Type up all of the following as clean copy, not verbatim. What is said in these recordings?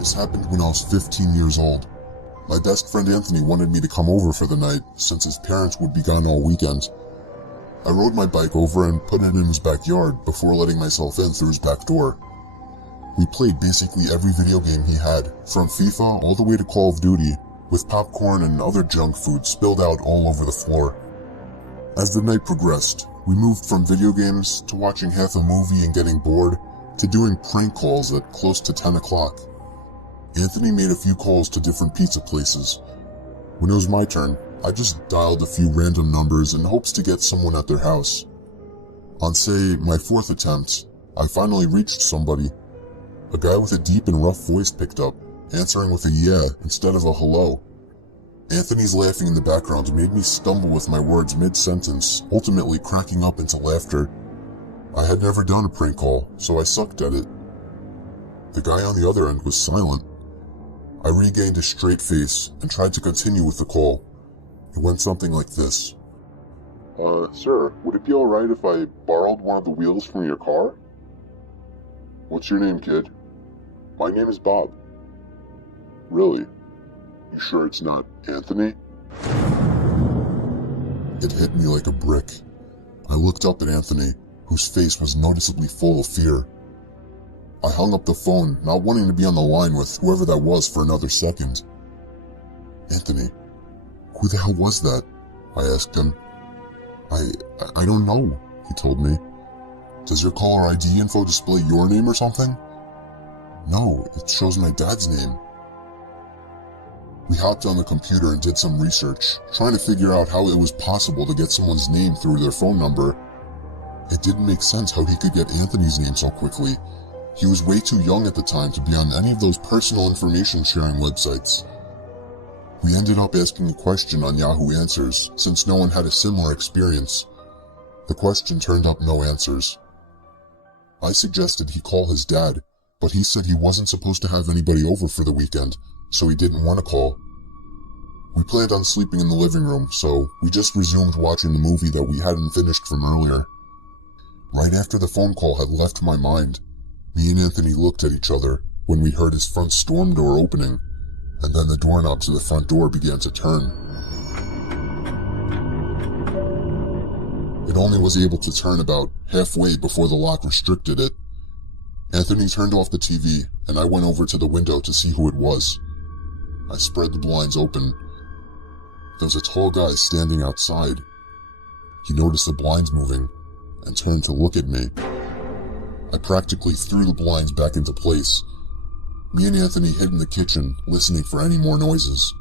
This happened when I was 15 years old. My best friend Anthony wanted me to come over for the night since his parents would be gone all weekend. I rode my bike over and put it in his backyard before letting myself in through his back door. We played basically every video game he had, from FIFA all the way to Call of Duty, with popcorn and other junk food spilled out all over the floor. As the night progressed, we moved from video games to watching half a movie and getting bored to doing prank calls at close to 10 o'clock. Anthony made a few calls to different pizza places. When it was my turn, I just dialed a few random numbers in hopes to get someone at their house. On, say, my fourth attempt, I finally reached somebody. A guy with a deep and rough voice picked up, answering with a yeah instead of a hello. Anthony's laughing in the background made me stumble with my words mid-sentence, ultimately cracking up into laughter. I had never done a prank call, so I sucked at it. The guy on the other end was silent. I regained a straight face and tried to continue with the call. It went something like this. Sir, would it be alright if I borrowed one of the wheels from your car? What's your name, kid? My name is Bob. Really? You sure it's not Anthony? It hit me like a brick. I looked up at Anthony, whose face was noticeably full of fear. I hung up the phone, not wanting to be on the line with whoever that was for another second. Anthony, who the hell was that? I asked him. I don't know, he told me. Does your caller ID info display your name or something? No, it shows my dad's name. We hopped on the computer and did some research, trying to figure out how it was possible to get someone's name through their phone number. It didn't make sense how he could get Anthony's name so quickly. He was way too young at the time to be on any of those personal information sharing websites. We ended up asking a question on Yahoo Answers, since no one had a similar experience. The question turned up no answers. I suggested he call his dad, but he said he wasn't supposed to have anybody over for the weekend, so he didn't want to call. We planned on sleeping in the living room, so we just resumed watching the movie that we hadn't finished from earlier. Right after the phone call had left my mind, me and Anthony looked at each other when we heard his front storm door opening, and then the doorknob to the front door began to turn. It only was able to turn about halfway before the lock restricted it. Anthony turned off the TV, and I went over to the window to see who it was. I spread the blinds open. There was a tall guy standing outside. He noticed the blinds moving and turned to look at me. I practically threw the blinds back into place. Me and Anthony hid in the kitchen, listening for any more noises.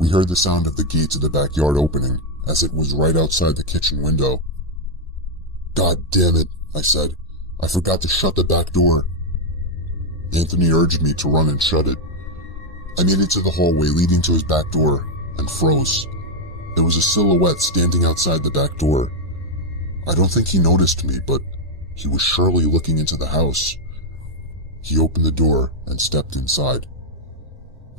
We heard the sound of the gate to the backyard opening, as it was right outside the kitchen window. God damn it, I said. I forgot to shut the back door. Anthony urged me to run and shut it. I made it to the hallway leading to his back door, and froze. There was a silhouette standing outside the back door. I don't think he noticed me, but he was surely looking into the house. He opened the door and stepped inside.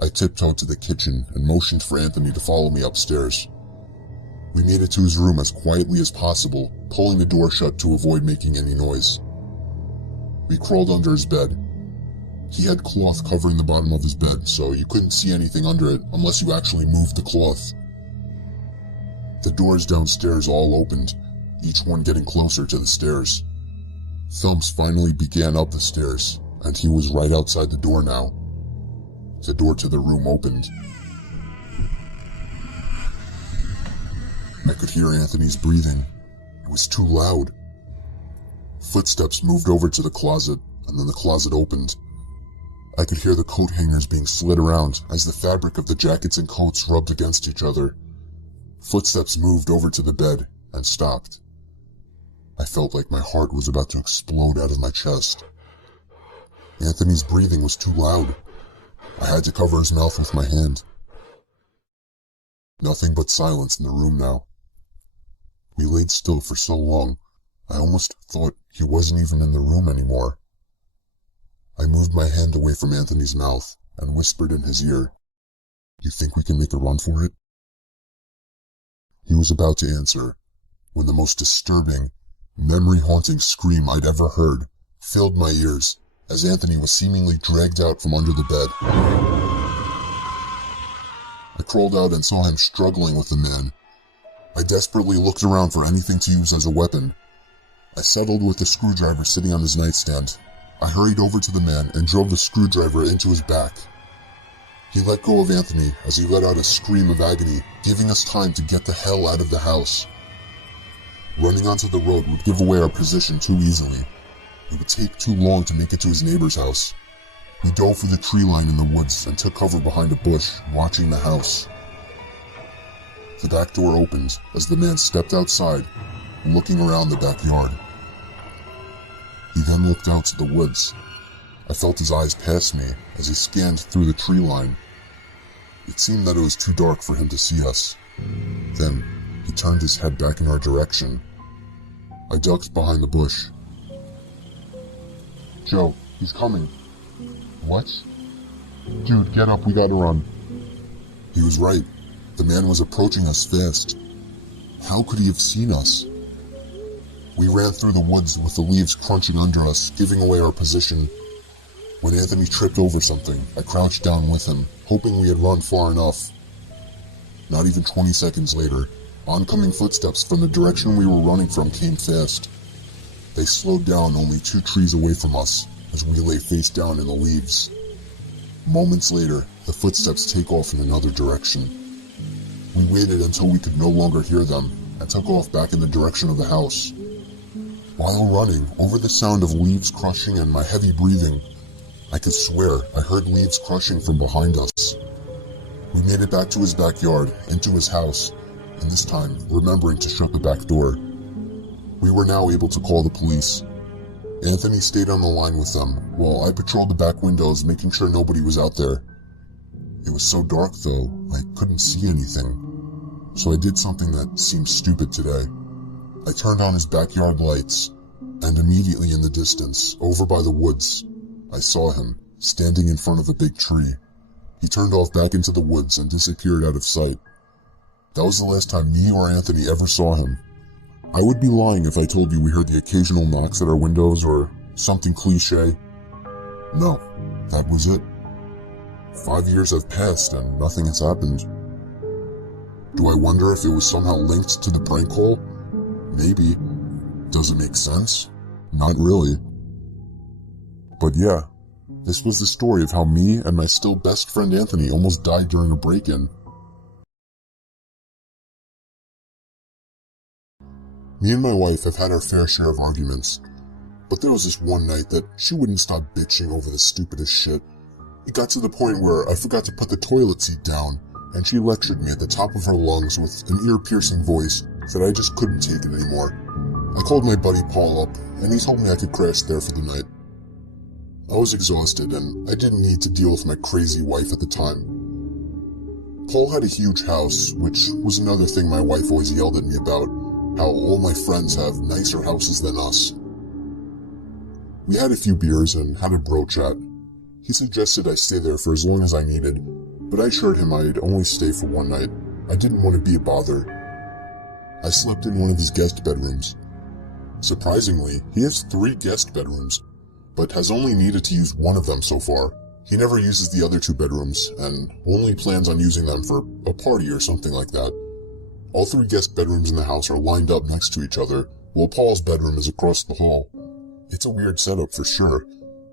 I tiptoed to the kitchen and motioned for Anthony to follow me upstairs. We made it to his room as quietly as possible, pulling the door shut to avoid making any noise. We crawled under his bed. He had cloth covering the bottom of his bed, so you couldn't see anything under it unless you actually moved the cloth. The doors downstairs all opened, each one getting closer to the stairs. Thumps finally began up the stairs, and he was right outside the door now. The door to the room opened. I could hear Anthony's breathing. It was too loud. Footsteps moved over to the closet, and then the closet opened. I could hear the coat hangers being slid around as the fabric of the jackets and coats rubbed against each other. Footsteps moved over to the bed and stopped. I felt like my heart was about to explode out of my chest. Anthony's breathing was too loud. I had to cover his mouth with my hand. Nothing but silence in the room now. We laid still for so long, I almost thought he wasn't even in the room anymore. I moved my hand away from Anthony's mouth and whispered in his ear, "You think we can make a run for it?" He was about to answer when the most disturbing, memory-haunting scream I'd ever heard filled my ears as Anthony was seemingly dragged out from under the bed. I crawled out and saw him struggling with the man. I desperately looked around for anything to use as a weapon. I settled with the screwdriver sitting on his nightstand. I hurried over to the man and drove the screwdriver into his back. He let go of Anthony as he let out a scream of agony, giving us time to get the hell out of the house. Running onto the road would give away our position too easily. It would take too long to make it to his neighbor's house. We dove for the tree line in the woods and took cover behind a bush, watching the house. The back door opened as the man stepped outside, looking around the backyard. He then looked out to the woods. I felt his eyes pass me as he scanned through the tree line. It seemed that it was too dark for him to see us. Then, he turned his head back in our direction. I ducked behind the bush. "Joe, he's coming." "What?" "Dude, get up, we gotta run." He was right. The man was approaching us fast. How could he have seen us? We ran through the woods with the leaves crunching under us, giving away our position. When Anthony tripped over something, I crouched down with him, hoping we had run far enough. Not even 20 seconds later, oncoming footsteps from the direction we were running from came fast. They slowed down only 2 trees away from us, as we lay face down in the leaves. Moments later, the footsteps take off in another direction. We waited until we could no longer hear them, and took off back in the direction of the house. While running, over the sound of leaves crushing and my heavy breathing, I could swear I heard leaves crushing from behind us. We made it back to his backyard, into his house, and this time remembering to shut the back door. We were now able to call the police. Anthony stayed on the line with them, while I patrolled the back windows, making sure nobody was out there. It was so dark though, I couldn't see anything. So I did something that seems stupid today. I turned on his backyard lights, and immediately in the distance, over by the woods, I saw him, standing in front of a big tree. He turned off back into the woods and disappeared out of sight. That was the last time me or Anthony ever saw him. I would be lying if I told you we heard the occasional knocks at our windows or something cliche. No, that was it. 5 years have passed and nothing has happened. Do I wonder if it was somehow linked to the prank call? Maybe. Does it make sense? Not really. But yeah, this was the story of how me and my still best friend Anthony almost died during a break-in. Me and my wife have had our fair share of arguments, but there was this one night that she wouldn't stop bitching over the stupidest shit. It got to the point where I forgot to put the toilet seat down, and she lectured me at the top of her lungs with an ear-piercing voice that I just couldn't take it anymore. I called my buddy Paul up, and he told me I could crash there for the night. I was exhausted, and I didn't need to deal with my crazy wife at the time. Paul had a huge house, which was another thing my wife always yelled at me about, how all my friends have nicer houses than us. We had a few beers and had a bro chat. He suggested I stay there for as long as I needed, but I assured him I'd only stay for one night. I didn't want to be a bother. I slept in one of his guest bedrooms. Surprisingly, he has 3 guest bedrooms, but has only needed to use one of them so far. He never uses the other 2 bedrooms, and only plans on using them for a party or something like that. All 3 guest bedrooms in the house are lined up next to each other, while Paul's bedroom is across the hall. It's a weird setup for sure,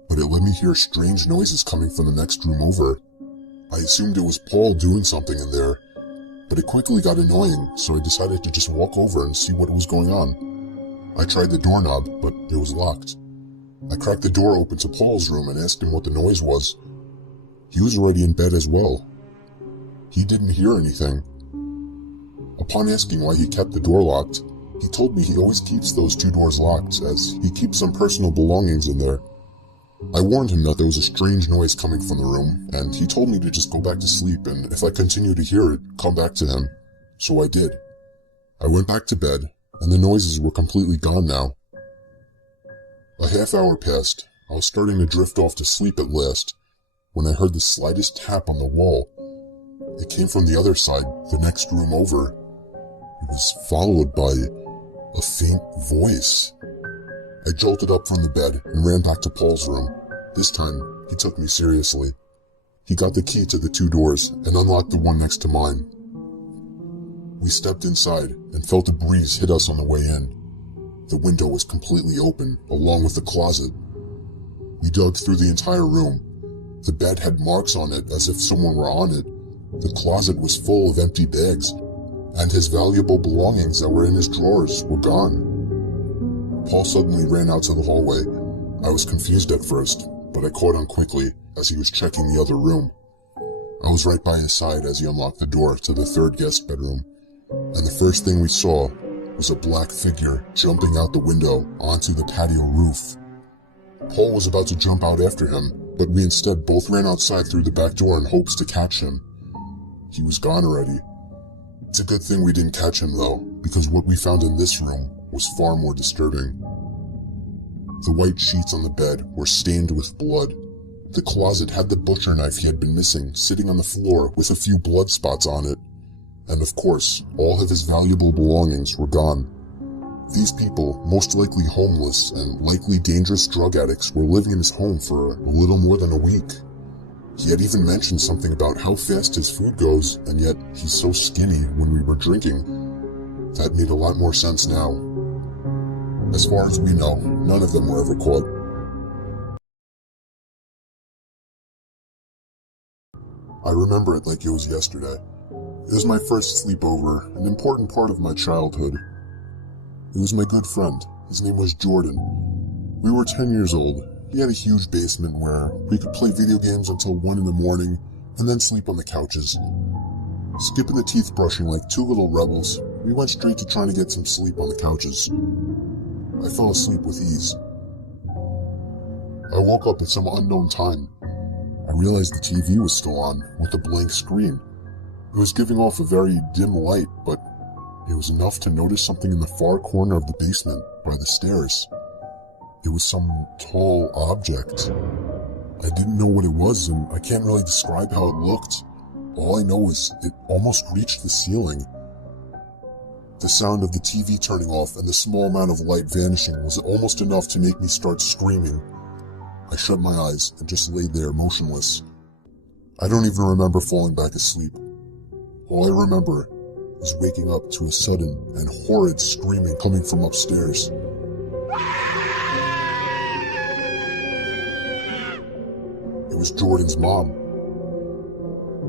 but it let me hear strange noises coming from the next room over. I assumed it was Paul doing something in there, but it quickly got annoying, so I decided to just walk over and see what was going on. I tried the doorknob, but it was locked. I cracked the door open to Paul's room and asked him what the noise was. He was already in bed as well. He didn't hear anything. Upon asking why he kept the door locked, he told me he always keeps those 2 doors locked, as he keeps some personal belongings in there. I warned him that there was a strange noise coming from the room, and he told me to just go back to sleep, and if I continued to hear it, come back to him. So I did. I went back to bed, and the noises were completely gone now. A half hour passed. I was starting to drift off to sleep at last, when I heard the slightest tap on the wall. It came from the other side, the next room over. It was followed by a faint voice. I jolted up from the bed and ran back to Paul's room. This time, he took me seriously. He got the key to the 2 doors and unlocked the one next to mine. We stepped inside and felt a breeze hit us on the way in. The window was completely open, along with the closet. We dug through the entire room. The bed had marks on it as if someone were on it. The closet was full of empty bags, and his valuable belongings that were in his drawers were gone. Paul suddenly ran out to the hallway. I was confused at first, but I caught on quickly as he was checking the other room. I was right by his side as he unlocked the door to the 3rd guest bedroom, and the first thing we saw was a black figure jumping out the window onto the patio roof. Paul was about to jump out after him, but we instead both ran outside through the back door in hopes to catch him. He was gone already. It's a good thing we didn't catch him though, because what we found in this room was far more disturbing. The white sheets on the bed were stained with blood. The closet had the butcher knife he had been missing sitting on the floor with a few blood spots on it. And of course, all of his valuable belongings were gone. These people, most likely homeless and likely dangerous drug addicts, were living in his home for a little more than a week. He had even mentioned something about how fast his food goes, and yet he's so skinny when we were drinking. That made a lot more sense now. As far as we know, none of them were ever caught. I remember it like it was yesterday. It was my first sleepover, an important part of my childhood. It was my good friend. His name was Jordan. We were 10 years old. He had a huge basement where we could play video games until 1 in the morning and then sleep on the couches. Skipping the teeth brushing like 2 little rebels, we went straight to trying to get some sleep on the couches. I fell asleep with ease. I woke up at some unknown time. I realized the TV was still on, with a blank screen. It was giving off a very dim light, but it was enough to notice something in the far corner of the basement, by the stairs. It was some tall object. I didn't know what it was, and I can't really describe how it looked. All I know is it almost reached the ceiling. The sound of the TV turning off and the small amount of light vanishing was almost enough to make me start screaming. I shut my eyes and just laid there motionless. I don't even remember falling back asleep. All I remember is waking up to a sudden and horrid screaming coming from upstairs. It was Jordan's mom.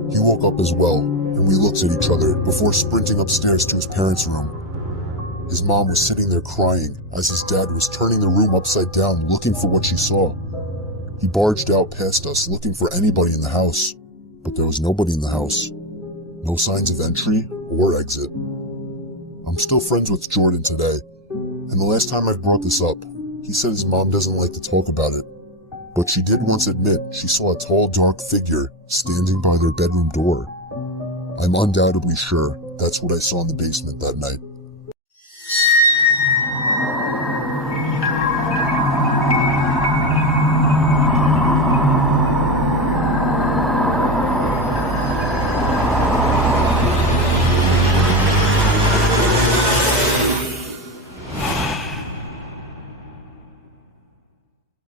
He woke up as well, and we looked at each other before sprinting upstairs to his parents' room. His mom was sitting there crying as his dad was turning the room upside down looking for what she saw. He barged out past us looking for anybody in the house, but there was nobody in the house. No signs of entry or exit. I'm still friends with Jordan today, and the last time I brought this up, he said his mom doesn't like to talk about it, but she did once admit she saw a tall, dark figure standing by their bedroom door. I'm undoubtedly sure that's what I saw in the basement that night.